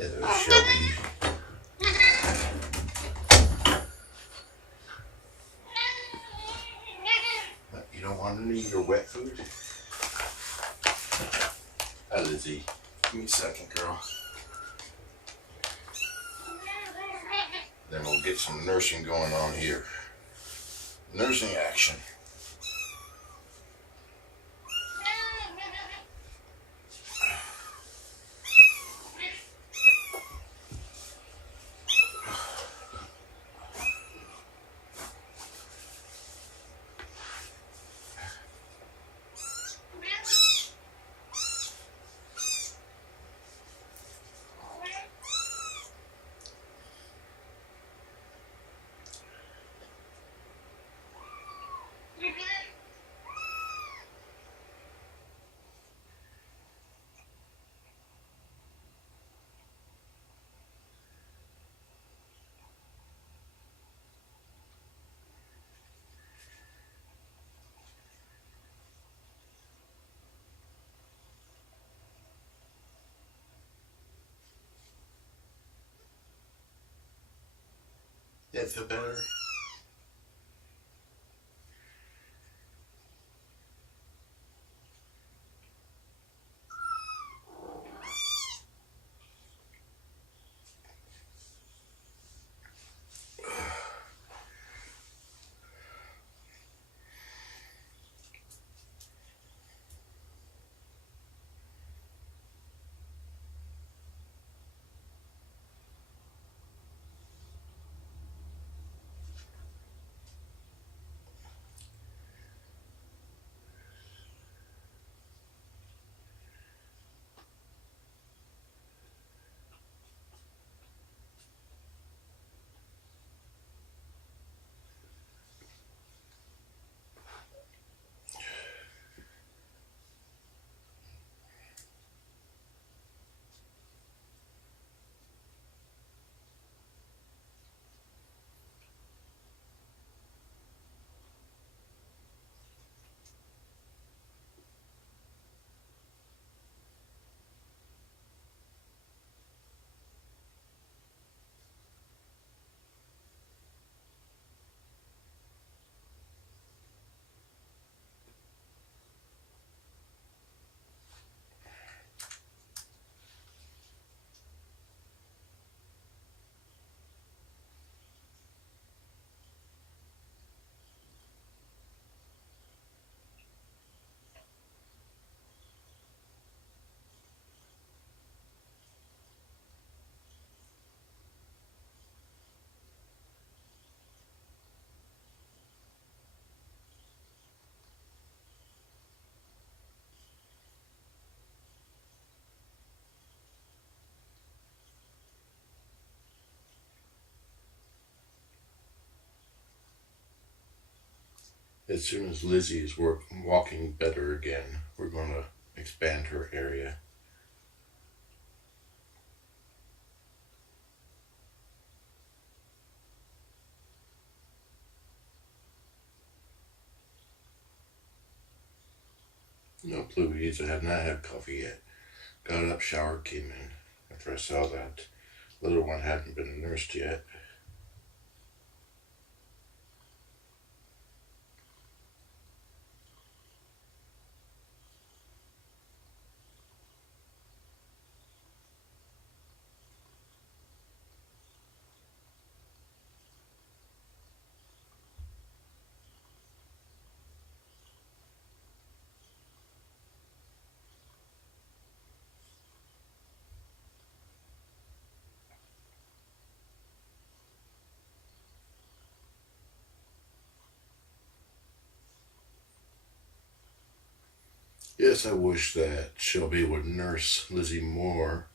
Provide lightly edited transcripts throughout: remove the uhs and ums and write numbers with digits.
Hello, Shelby. You don't want any of your wet food? Hi, Lizzie. Give me a second, girl. Then we'll get some nursing going on here. Nursing action. That feel better? As soon as Lizzie is walking better again, we're going to expand her area. No, please, I have not had coffee yet. Got up, showered, came in. After I saw that little one hadn't been nursed yet. Yes, I wish that Shelby would nurse Lizzie more,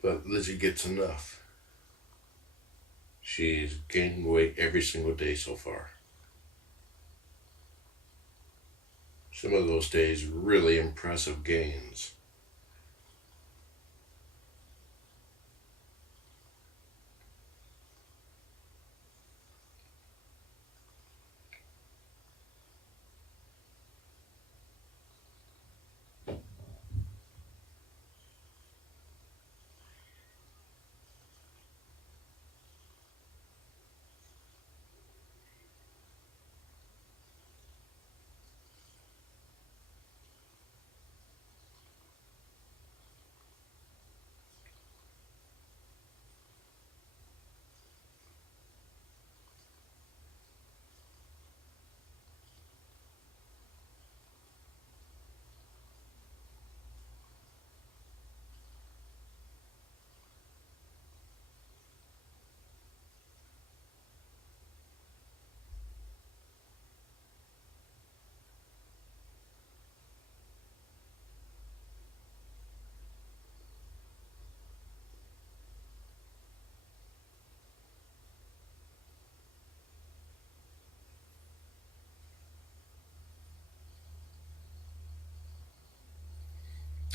but Lizzie gets enough. She's gaining weight every single day so far. Some of those days, really impressive gains.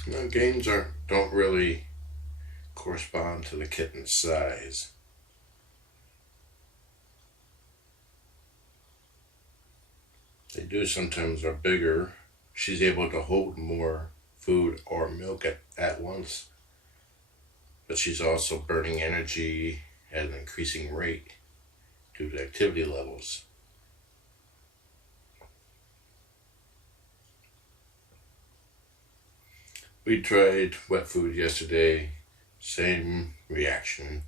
Now, gains don't really correspond to the kitten's size. They do sometimes are bigger. She's able to hold more food or milk at once, but she's also burning energy at an increasing rate due to activity levels. We tried wet food yesterday, same reaction.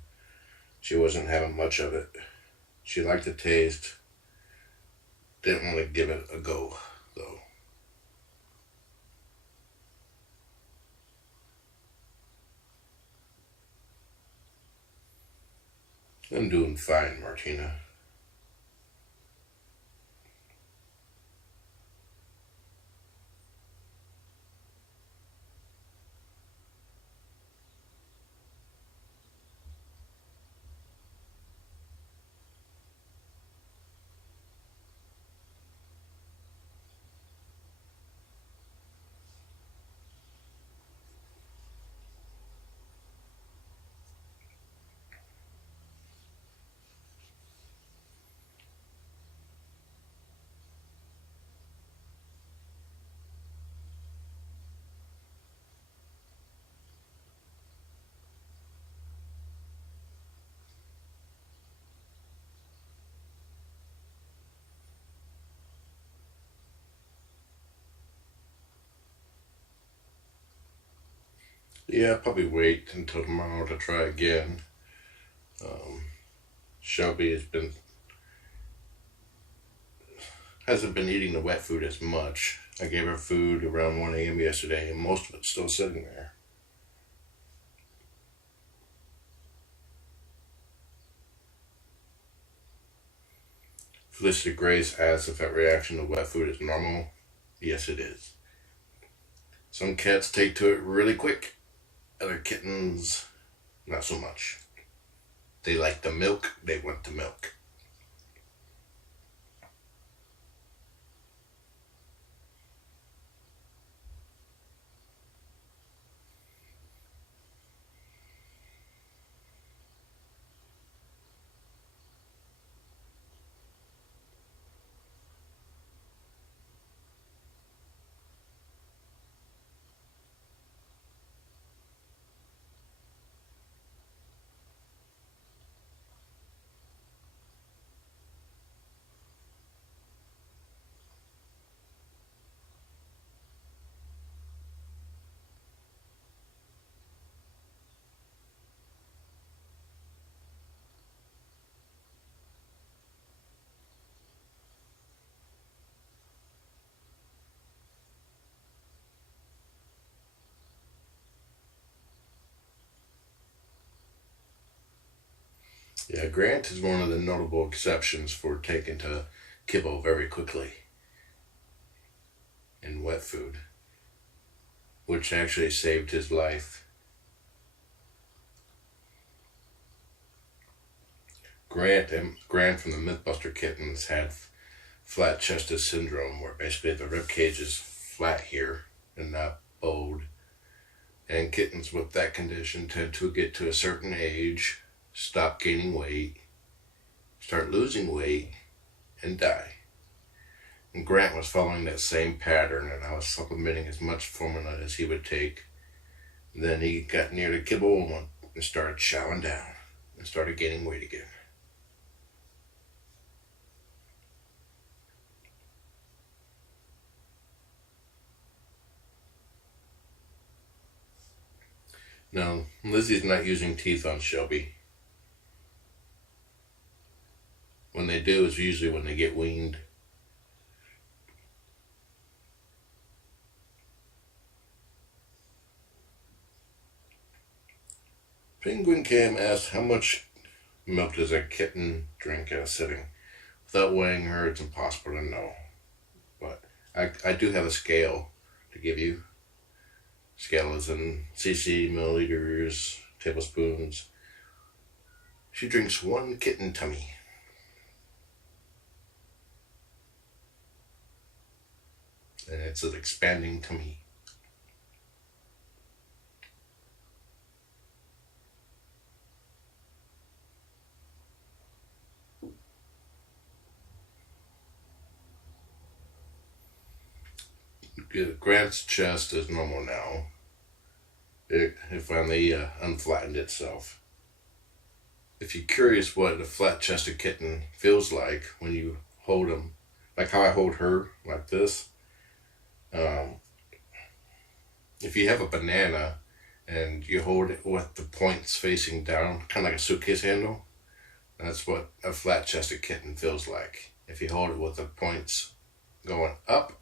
She wasn't having much of it. She liked the taste, didn't want to give it a go though. I'm doing fine, Martina. Yeah, I'll probably wait until tomorrow to try again. Um, Shelby hasn't been eating the wet food as much. I gave her food around 1 a.m. yesterday, and most of it's still sitting there. Felicity Grace asks if that reaction to wet food is normal. Yes, it is. Some cats take to it really quick. Other kittens, not so much. They like the milk, they want the milk. Yeah, Grant is one of the notable exceptions for taking to kibble very quickly in wet food, which actually saved his life. Grant from the Mythbuster kittens had flat chested syndrome, where basically the rib cage is flat here and not bowed. And kittens with that condition tend to get to a certain age, stop gaining weight, start losing weight, and die. And Grant was following that same pattern, and I was supplementing as much formula as he would take. Then he got near the kibble and started chowing down and started gaining weight again. Now, Lizzie's not using teeth on Shelby. When they do is usually when they get weaned. Penguin Cam asked how much milk does a kitten drink at a sitting? Without weighing her, it's impossible to know. But I do have a scale to give you. Scale is in cc, milliliters, tablespoons. She drinks 1 kitten tummy. And it's an expanding tummy. Grant's chest is normal now. It finally unflattened itself. If you're curious what a flat-chested kitten feels like when you hold him, like how I hold her, like this, if you have a banana and you hold it with the points facing down, kind of like a suitcase handle, that's what a flat-chested kitten feels like. If you hold it with the points going up,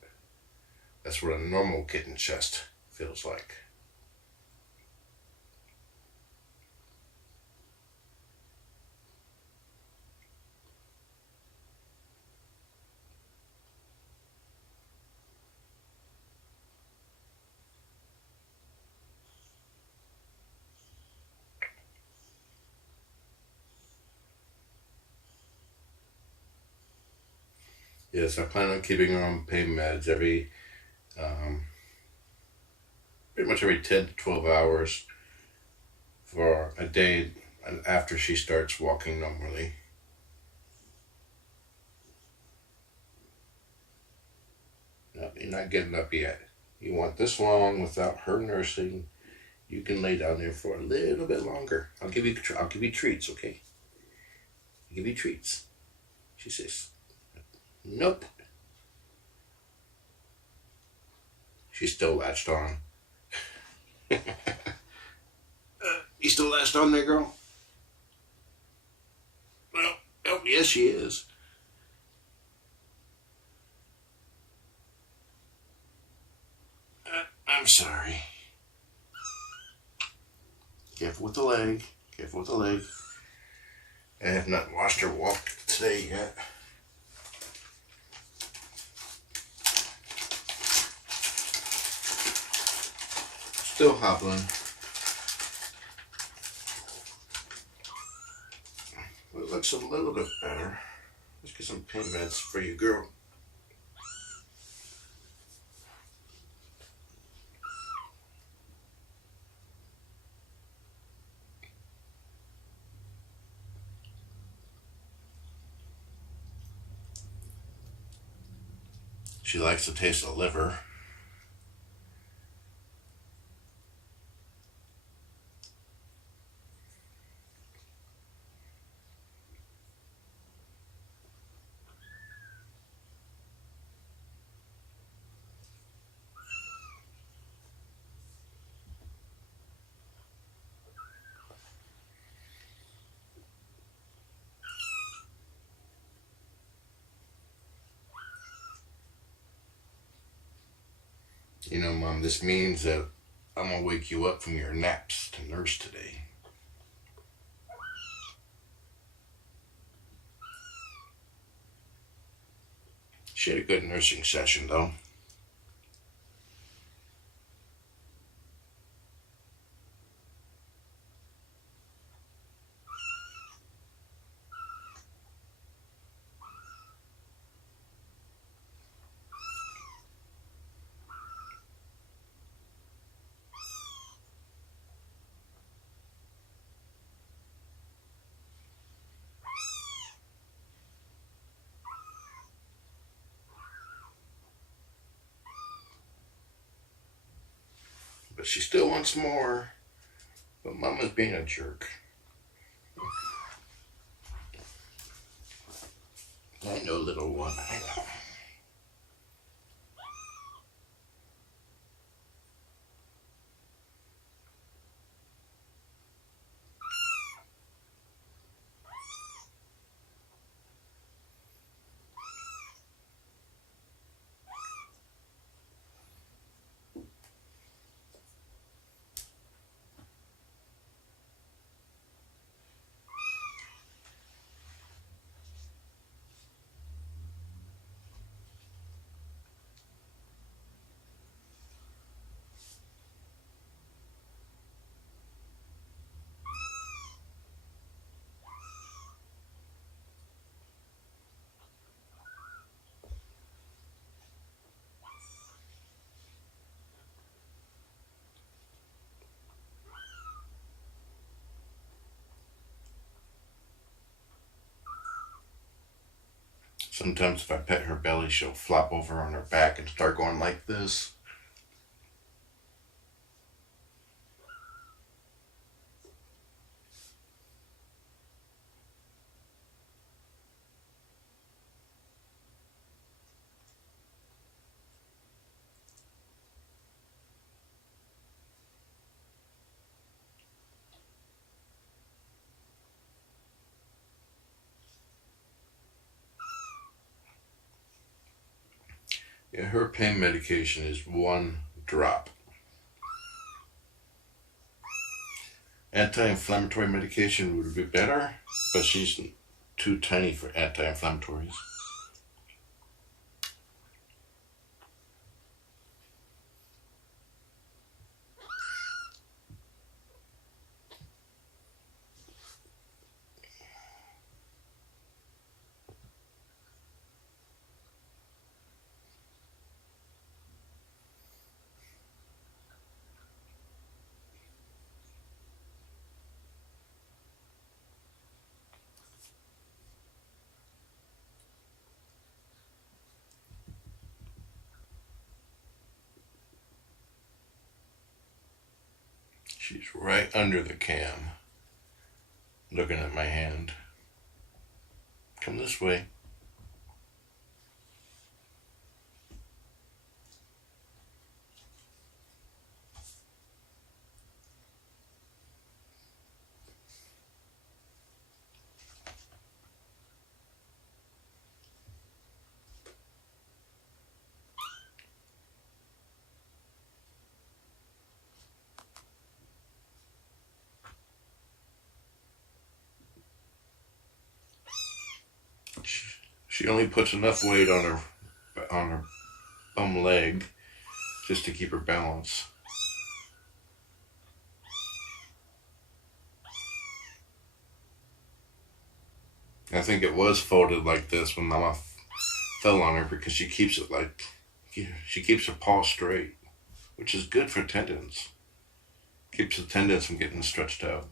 that's what a normal kitten chest feels like. Yes, I plan on keeping her on pain meds pretty much every 10 to 12 hours for a day after she starts walking normally. No, you're not getting up yet. You want this long without her nursing. You can lay down there for a little bit longer. I'll give you treats, okay? I'll give you treats. She says, nope. She's still latched on. You still latched on there, girl? Well, oh, yes, she is. I'm sorry. Careful with the leg. Careful with the leg. I have not watched her walk today yet. Still hobbling. Well, it looks a little bit better. Let's get some pain meds for you, girl. She likes the taste of liver. You know, Mom, this means that I'm going to wake you up from your naps to nurse today. She had a good nursing session, though. But she still wants more. But Mama's being a jerk. I know, little one, I know. Sometimes if I pet her belly, she'll flop over on her back and start going like this. Yeah, her pain medication is 1 drop. Anti-inflammatory medication would be better, but she's too tiny for anti-inflammatories. She's right under the cam, looking at my hand. Come this way. She only puts enough weight on her bum leg just to keep her balance. I think it was folded like this when Mama fell on her because she keeps her paw straight, which is good for tendons. Keeps the tendons from getting stretched out.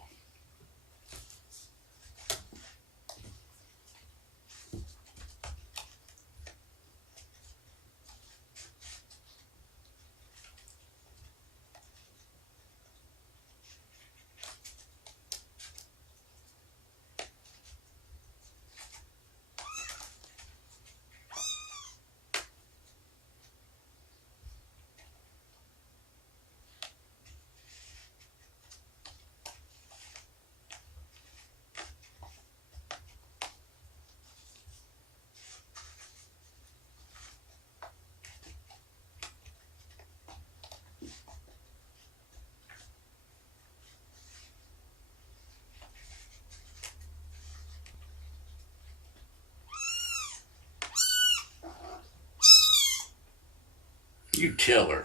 You tell her.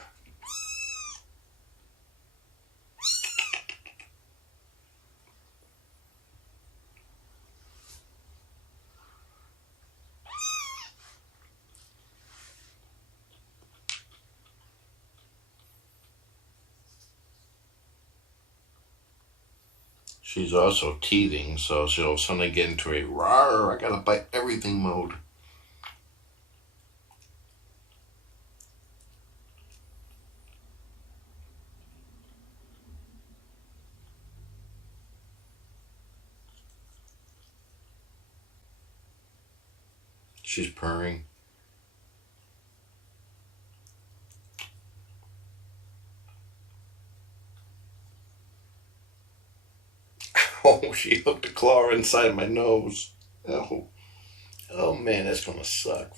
She's also teething, so she'll suddenly get into a rawr, I gotta bite everything mode. She's purring. Oh, she hooked a claw inside my nose. Oh, oh man, that's gonna suck.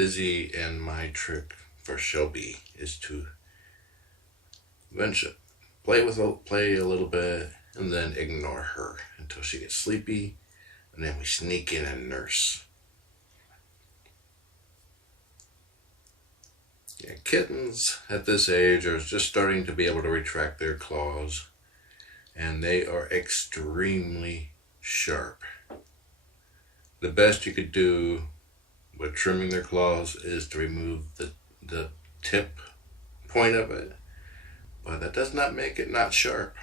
Lizzie and my trick for Shelby is to eventually play a little bit and then ignore her until she gets sleepy, and then we sneak in and nurse. Yeah, kittens at this age are just starting to be able to retract their claws, and they are extremely sharp. The best you could do with trimming their claws is to remove the tip point of it, but that does not make it not sharp.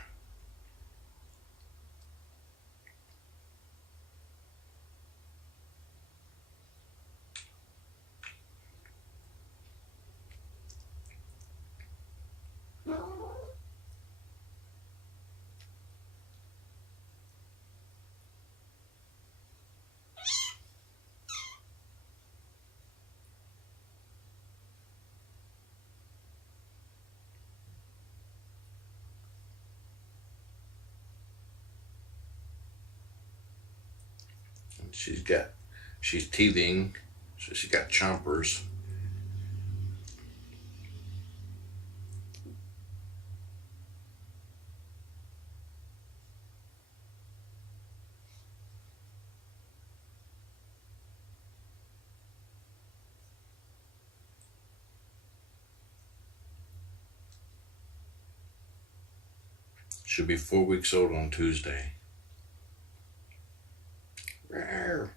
She's teething, so she's got chompers. She'll be 4 weeks old on Tuesday. Rawr.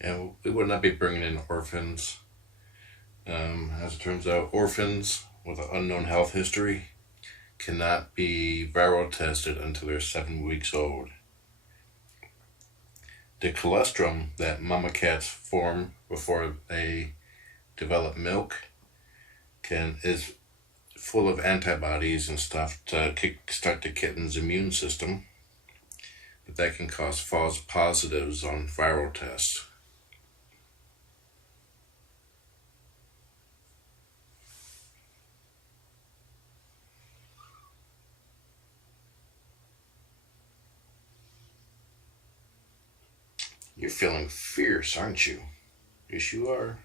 And we would not be bringing in orphans. As it turns out, orphans with an unknown health history cannot be viral tested until they're 7 weeks old. The colostrum that mama cats form before they develop milk is full of antibodies and stuff to kickstart the kitten's immune system, but that can cause false positives on viral tests. You're feeling fierce, aren't you? Yes, you are.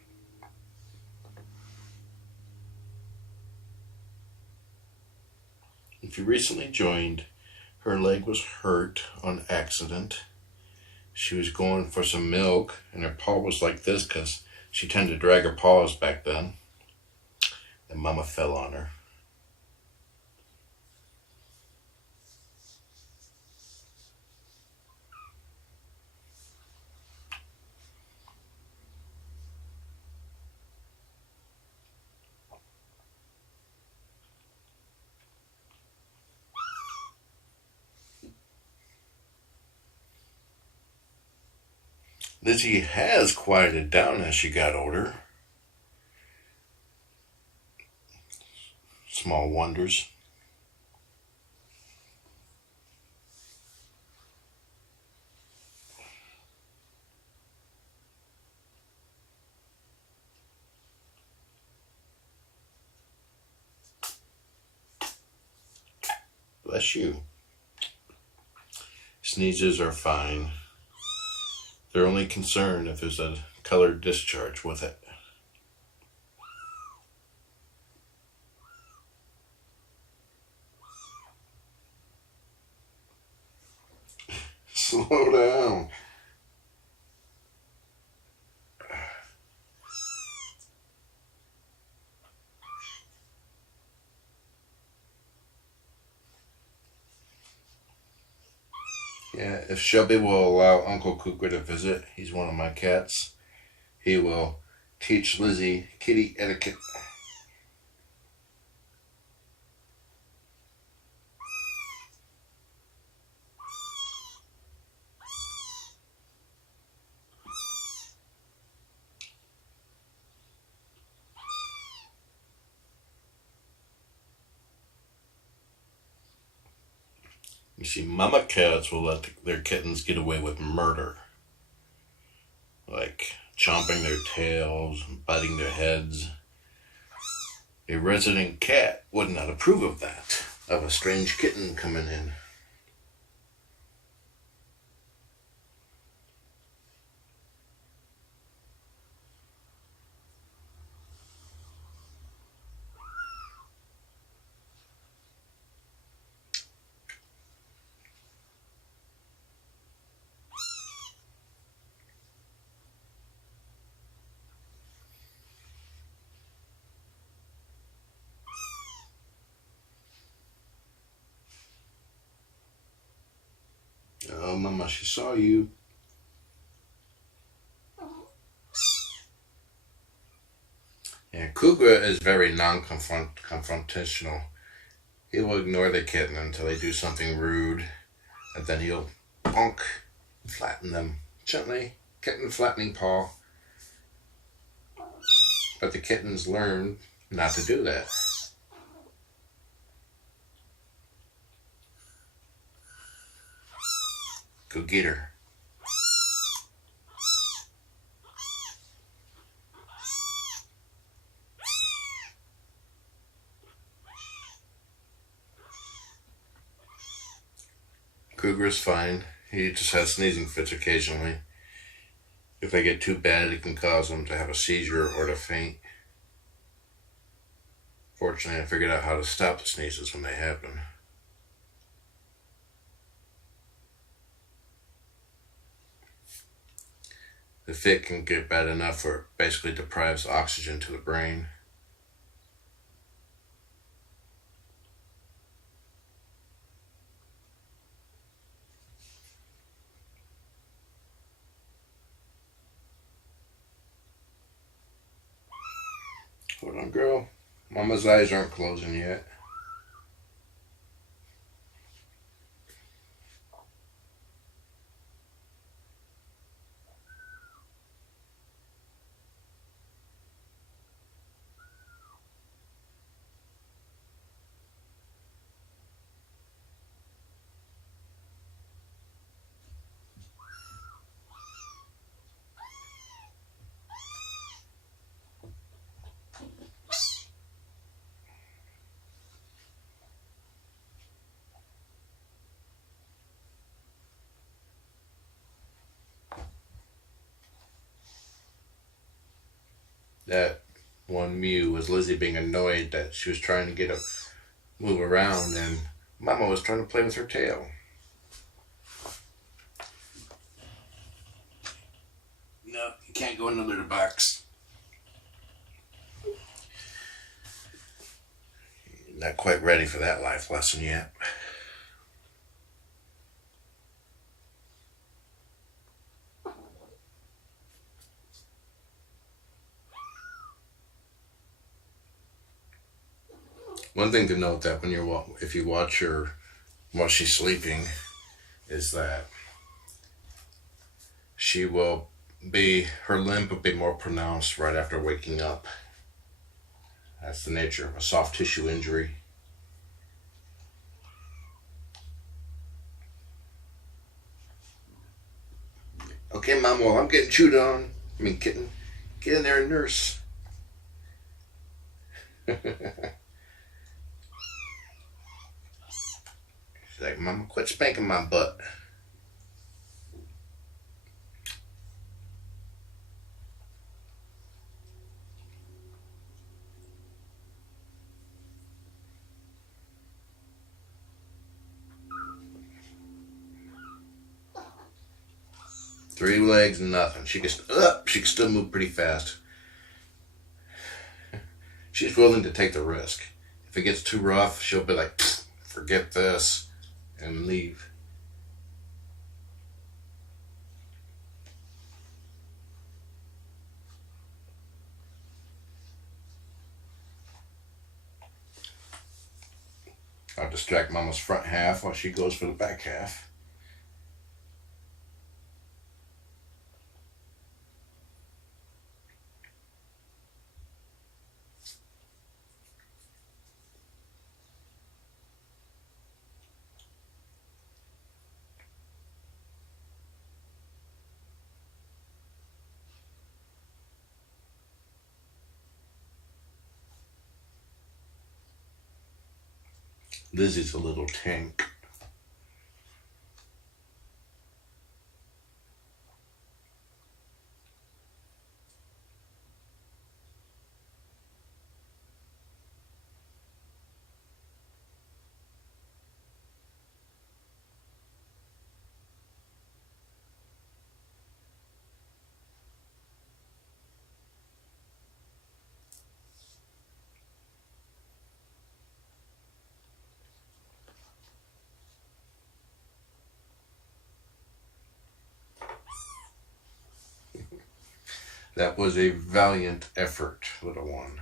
If you recently joined, her leg was hurt on accident. She was going for some milk, and her paw was like this because she tended to drag her paws back then. And Mama fell on her. Lizzie has quieted down as she got older. Small wonders. Bless you. Sneezes are fine. They're only concerned if there's a colored discharge with it. Slow down. Yeah, if Shelby will allow Uncle Cougar to visit, he's one of my cats, he will teach Lizzie kitty etiquette. You see, mama cats will let their kittens get away with murder, like chomping their tails and biting their heads. A resident cat would not approve of that, of a strange kitten coming in. Oh, mama, she saw you. Yeah, Cougar is very non-confrontational. He will ignore the kitten until they do something rude, and then he'll bonk, flatten them gently, kitten flattening paw. But the kittens learn not to do that. Go get her. Cougar's fine. He just has sneezing fits occasionally. If they get too bad, it can cause him to have a seizure or to faint. Fortunately, I figured out how to stop the sneezes when they happen. The fit can get bad enough where it basically deprives oxygen to the brain. Hold on, girl. Mama's eyes aren't closing yet. That one mew was Lizzie being annoyed that she was trying to get up, move around, and Mama was trying to play with her tail. No, you can't go in the litter box. Not quite ready for that life lesson yet. One thing to note that when if you watch her while she's sleeping, is that her limp will be more pronounced right after waking up. That's the nature of a soft tissue injury. Okay, Mom, well, I'm getting chewed on. Kitten, get in there and nurse. She's like, Mama, quit spanking my butt. Three legs and nothing. She can still move pretty fast. She's willing to take the risk. If it gets too rough, she'll be like, forget this, and leave. I'll distract Mama's front half while she goes for the back half. Lizzie's a little tank. That was a valiant effort, little one.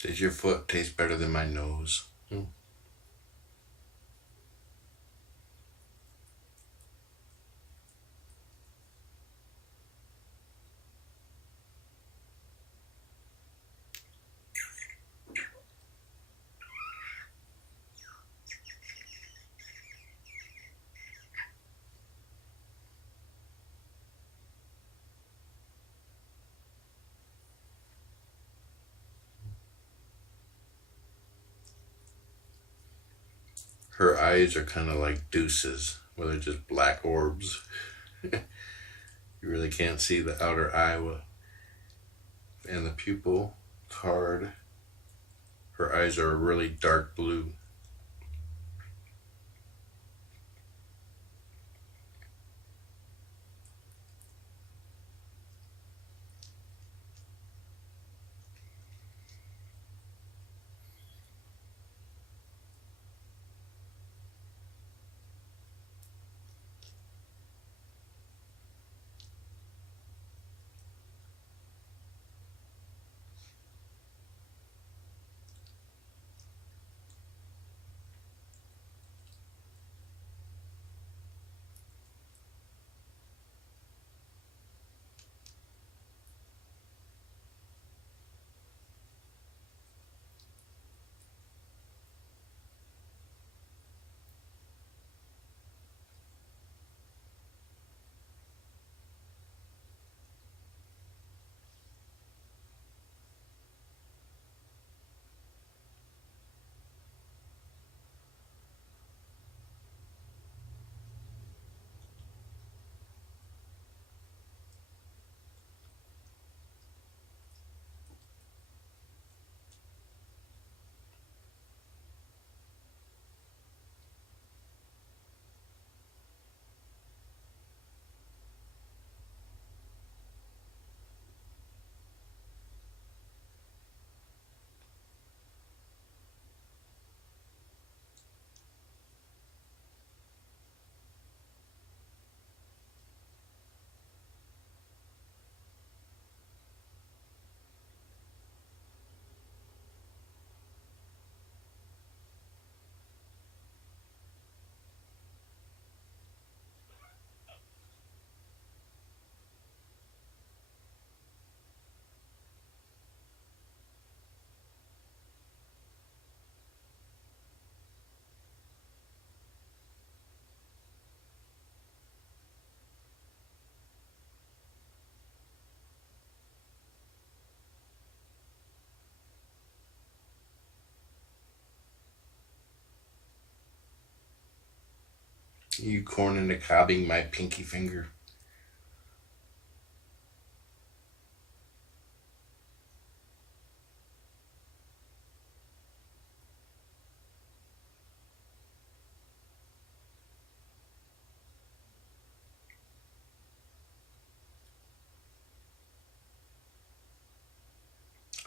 Does your foot taste better than my nose? Her eyes are kind of like deuces, where they're just black orbs. You really can't see the outer eye, and the pupil. It's hard. Her eyes are a really dark blue. You corn in the cobbing my pinky finger.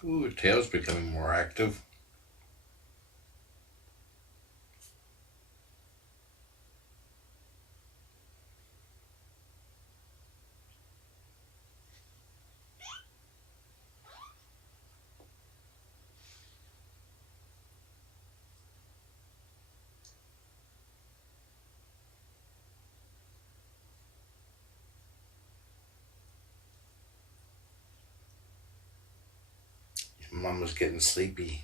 Ooh, her tail's becoming more active. Mama's getting sleepy.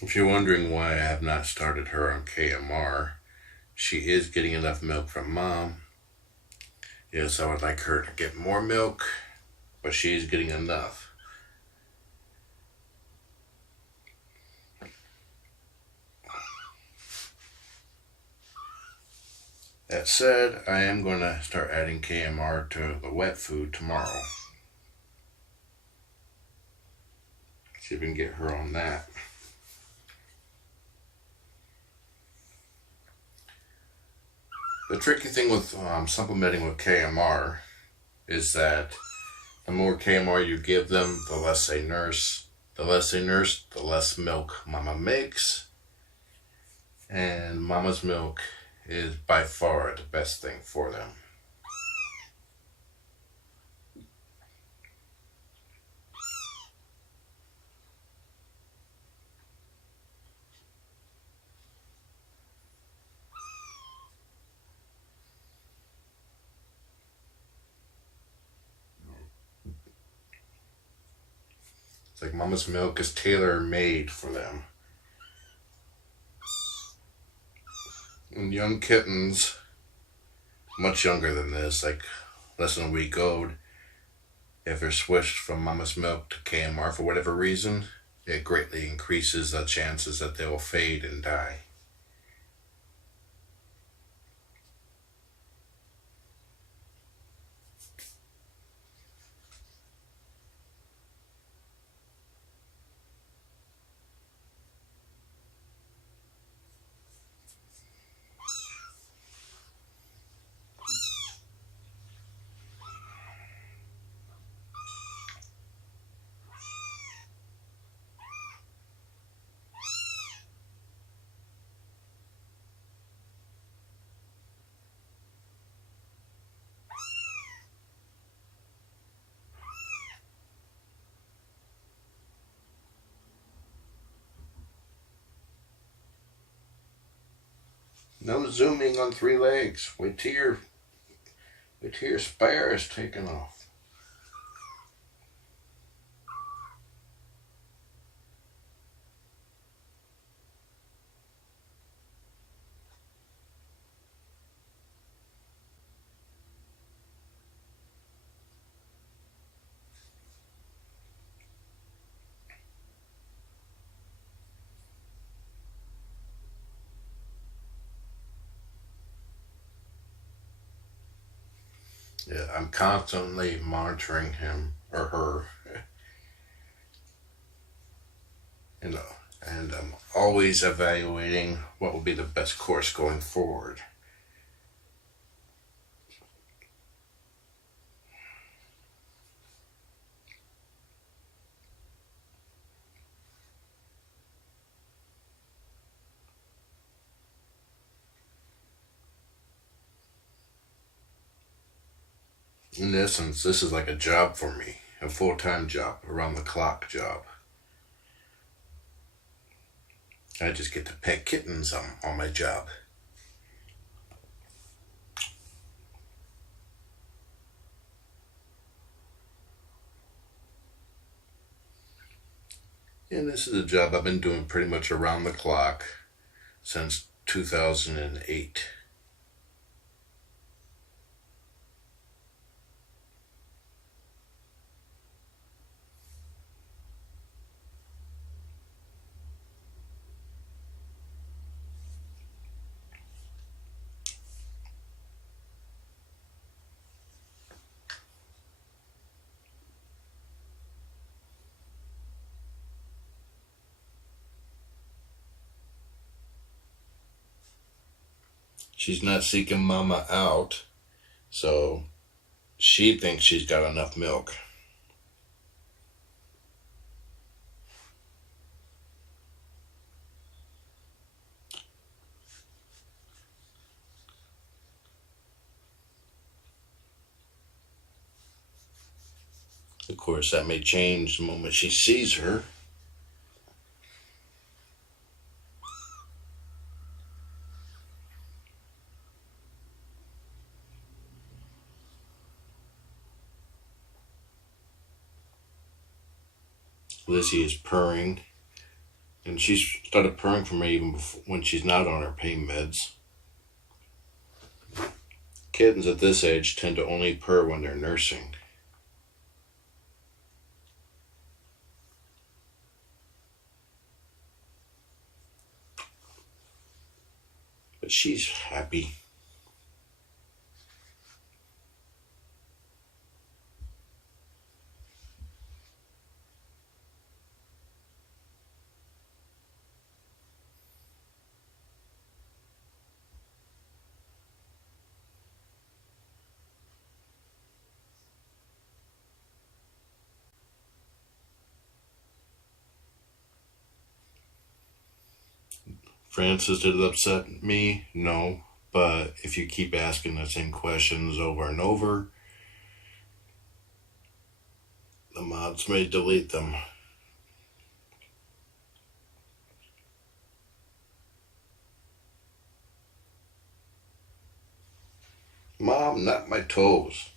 If you're wondering why I have not started her on KMR, she is getting enough milk from mom. Yes, I would like her to get more milk, but she is getting enough. That said, I am going to start adding KMR to the wet food tomorrow. See if we can get her on that. The tricky thing with supplementing with KMR is that the more KMR you give them, the less they nurse. The less they nurse, the less milk mama makes. And mama's milk is by far the best thing for them. It's like mama's milk is tailor-made for them. And young kittens, much younger than this, like less than a week old, if they're switched from mama's milk to KMR for whatever reason, it greatly increases the chances that they will fade and die. No zooming on 3 legs. Wait till your spare is taken off. Yeah, I'm constantly monitoring him or her, you know, and I'm always evaluating what will be the best course going forward. In essence, this is like a job for me, a full-time job, around-the-clock job. I just get to pet kittens on my job. And this is a job I've been doing pretty much around the clock since 2008. She's not seeking mama out, so she thinks she's got enough milk. Of course, that may change the moment she sees her. Lizzie is purring, and she's started purring for me even before, when she's not on her pain meds. Kittens at this age tend to only purr when they're nursing. But she's happy. Francis, did it upset me? No. But if you keep asking the same questions over and over, the mods may delete them. Mom, not my toes.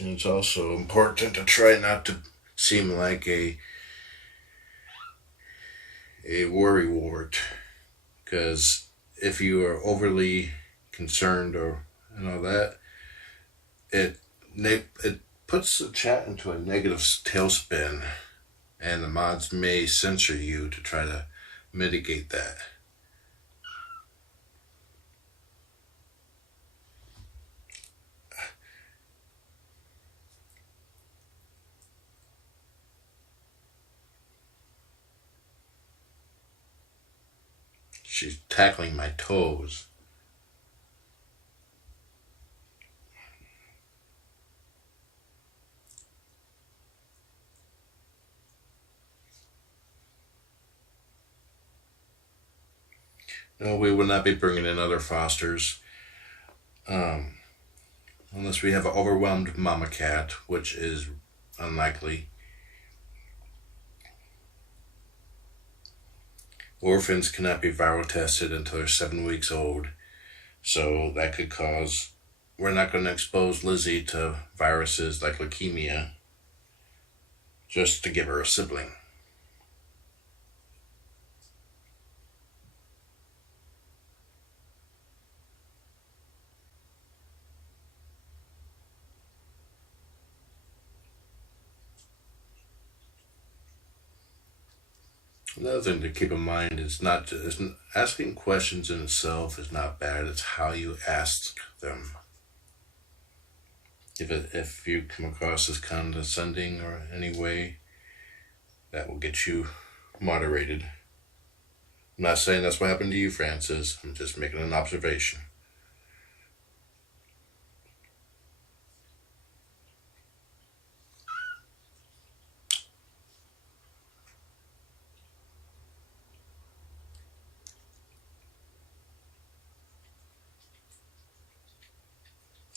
And it's also important to try not to seem like a worrywart, because if you are overly concerned or and all that, it puts the chat into a negative tailspin, and the mods may censor you to try to mitigate that. She's tackling my toes. No, we will not be bringing in other fosters. Unless we have an overwhelmed mama cat, which is unlikely. Orphans cannot be viral tested until they're 7 weeks old. So that could cause... We're not going to expose Lizzie to viruses like leukemia just to give her a sibling. Another thing to keep in mind is asking questions in itself is not bad. It's how you ask them. If you come across as condescending or any way, that will get you moderated. I'm not saying that's what happened to you, Francis. I'm just making an observation.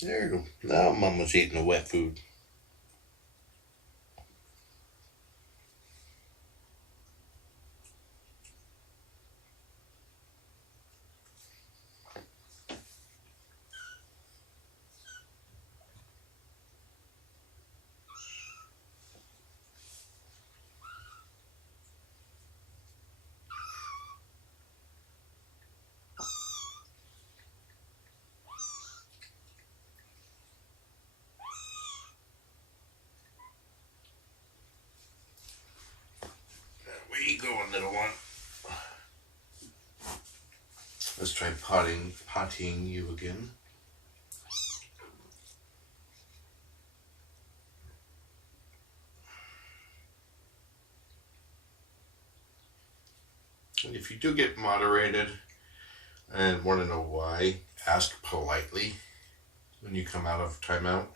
There you go. Now Mama's eating the wet food. Where you going, little one? Let's try pottying you again. And if you do get moderated and want to know why, ask politely when you come out of timeout.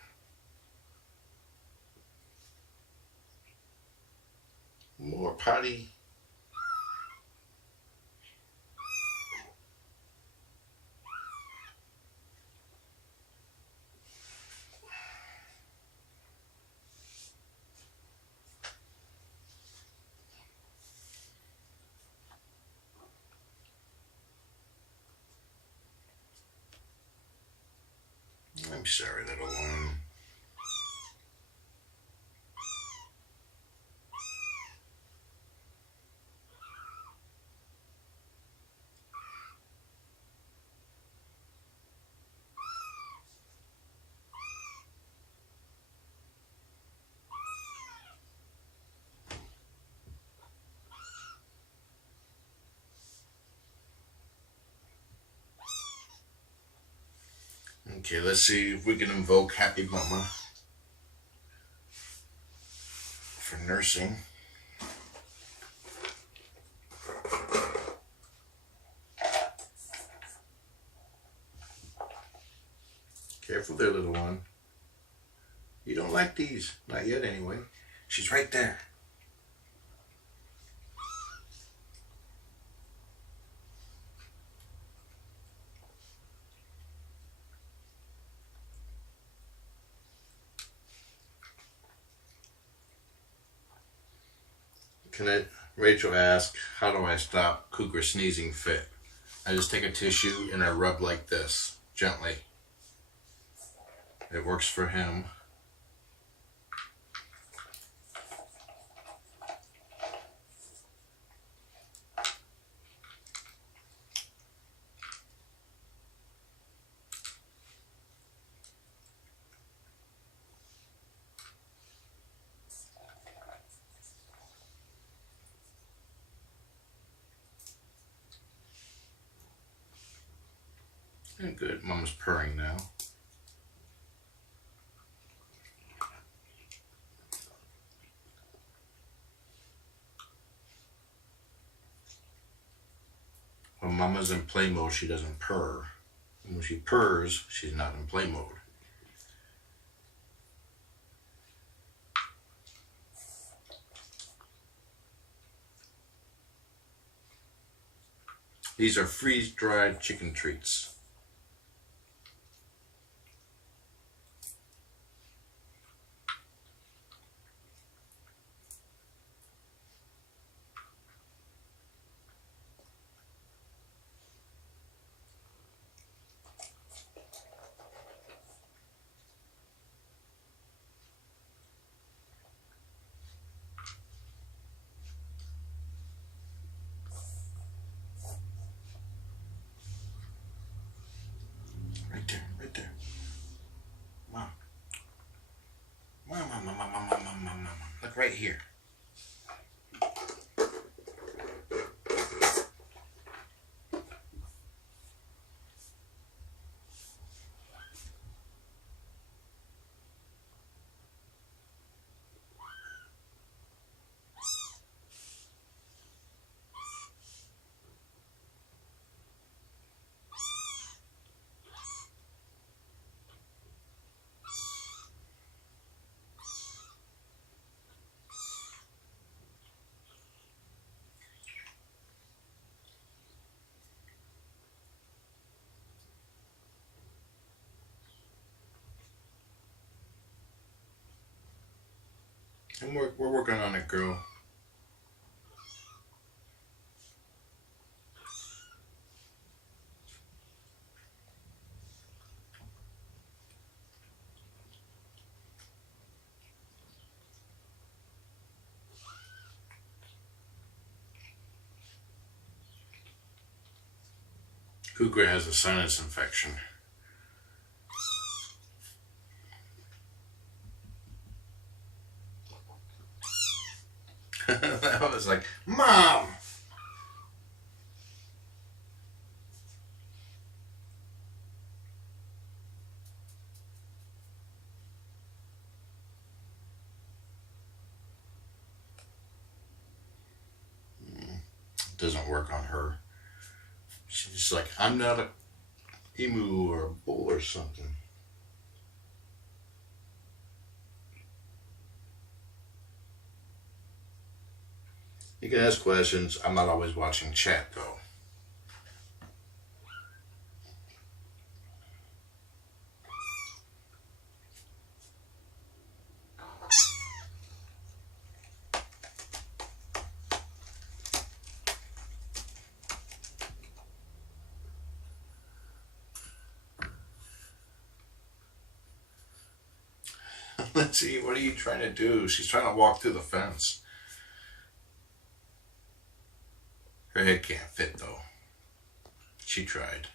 More potty. I'm sorry, little one. Okay, let's see if we can invoke Happy Mama for nursing. Careful there, little one. You don't like these. Not yet, anyway. She's right there. Rachel asked, how do I stop Cougar sneezing fit? I just take a tissue and I rub like this, gently. It works for him. Good, Mama's purring now. When Mama's in play mode, she doesn't purr. And when she purrs, she's not in play mode. These are freeze-dried chicken treats. Right there. Mom. Mom. Look right here. And we're working on it, girl. Cougar has a sinus infection. I was like, Mom! Doesn't work on her. She's like, I'm not a emu or a bull or something. You can ask questions. I'm not always watching chat though. Lizzie, what are you trying to do? She's trying to walk through the fence. Her head can't fit though. She tried.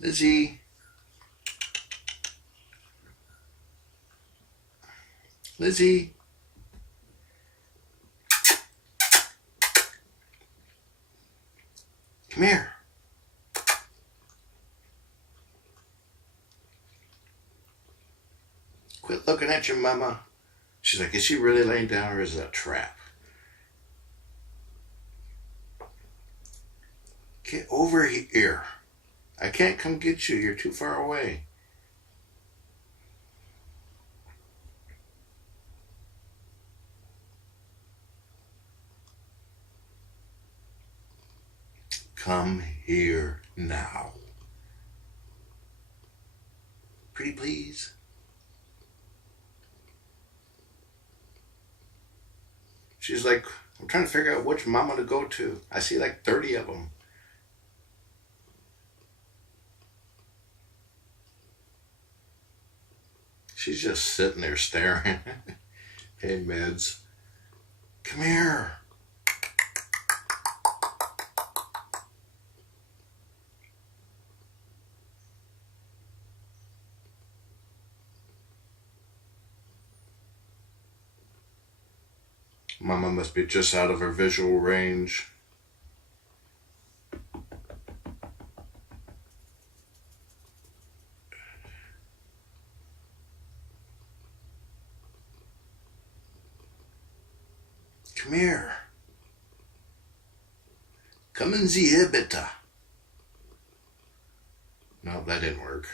Lizzie. Lizzie. Come here. Quit looking at your mama. She's like, is she really laying down or is it a trap? Get over here. I can't come get you. You're too far away. Come here now. Pretty please. She's like, I'm trying to figure out which mama to go to. I see like 30 of them. She's just sitting there staring. Hey, Meds. Come here. Mama must be just out of her visual range. Come here. Come in the bitte. No, that didn't work.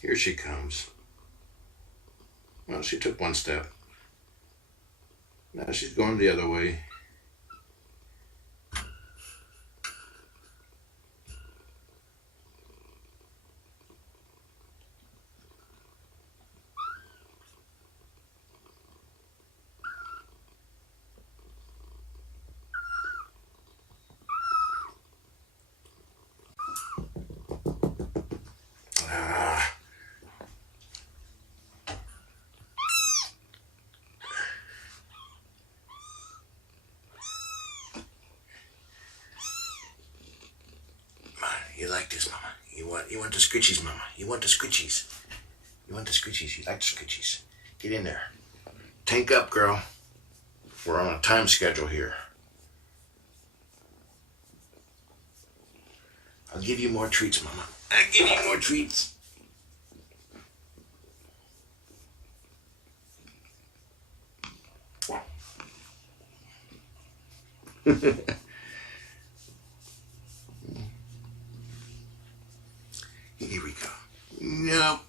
Here she comes. Well, she took one step. Now she's going the other way. You like this, Mama? You want the scritchies, Mama? You want the scritchies? You want the scritchies? You like the scritchies? Get in there. Tank up, girl. We're on a time schedule here. I'll give you more treats, Mama. I'll give you more treats. Here we go. Nope.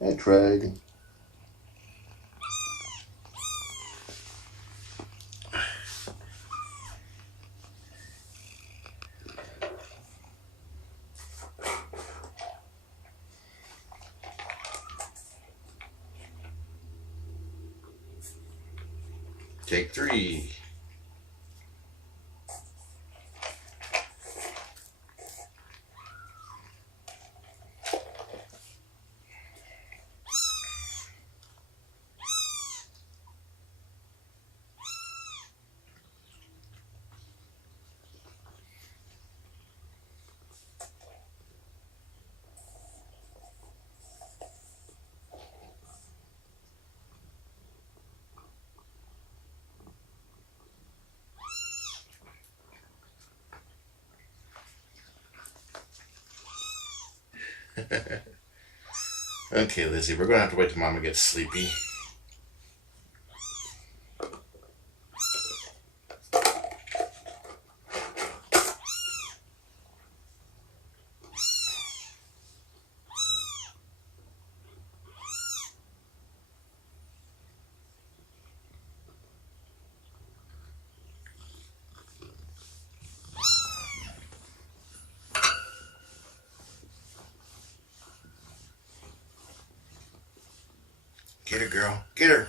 I tried. Take 3. Okay, Lizzie, we're going to have to wait till Mama gets sleepy. Get her, girl. Get her.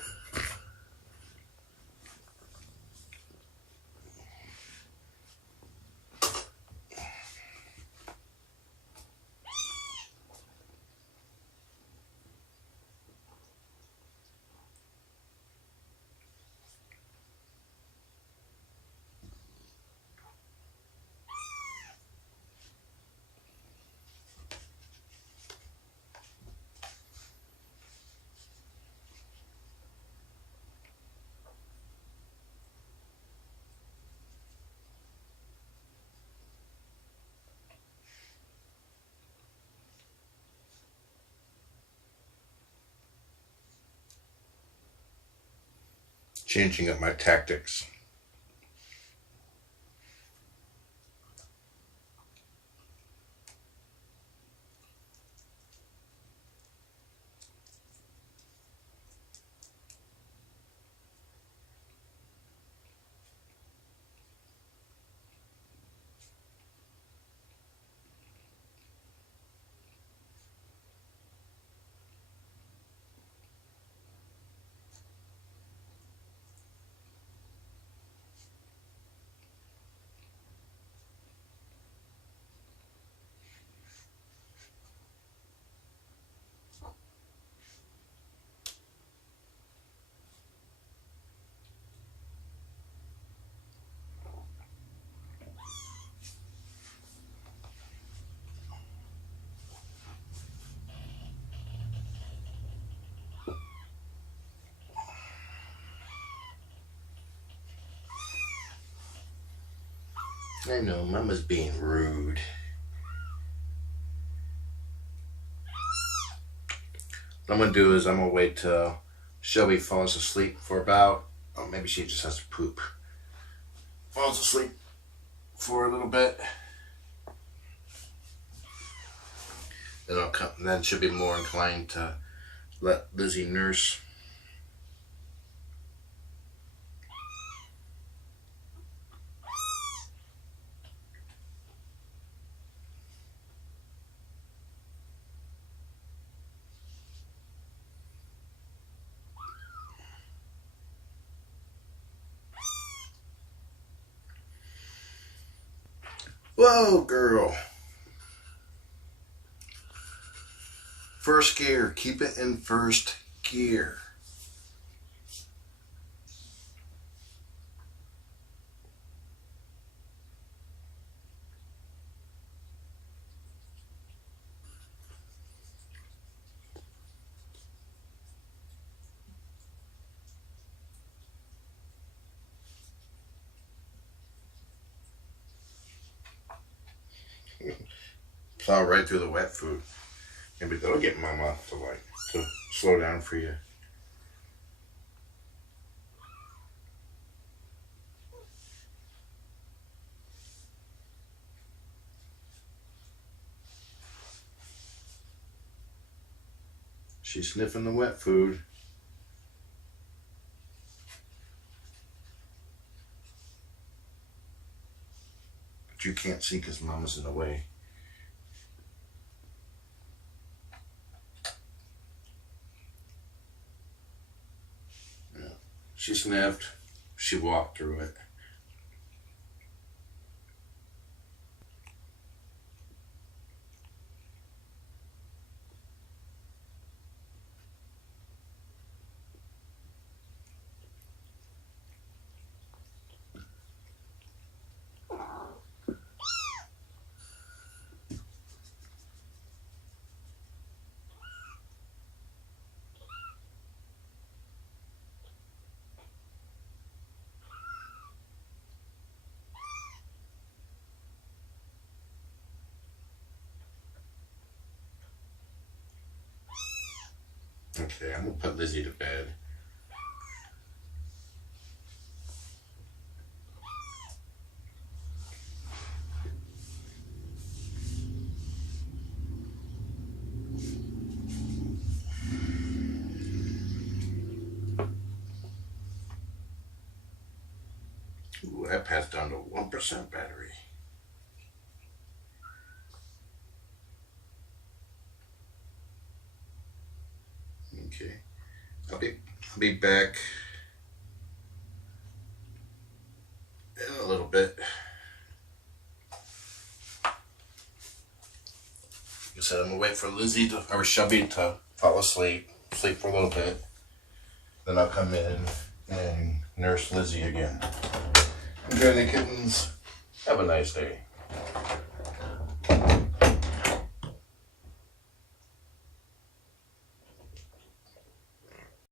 Changing up my tactics. I know, Mama's being rude. What I'm gonna do is I'm gonna wait till Shelby falls asleep for about, oh, maybe she just has to poop. Falls asleep for a little bit. Then I'll come. Then she'll be more inclined to let Lizzie nurse. Whoa, girl. First gear. Keep it in first gear. Plow right through the wet food. Maybe that'll get Mama to slow down for you. She's sniffing the wet food. But you can't see because Mama's in the way. She sniffed. She walked through it. Okay, I'm gonna put Lizzie to bed. Ooh, that passed down to 1% battery. Okay. I'll be back in a little bit. Like I said, I'm gonna wait for Lizzie or Shelby to fall asleep for a little bit. Then I'll come in and nurse Lizzie again. Enjoy the kittens. Have a nice day.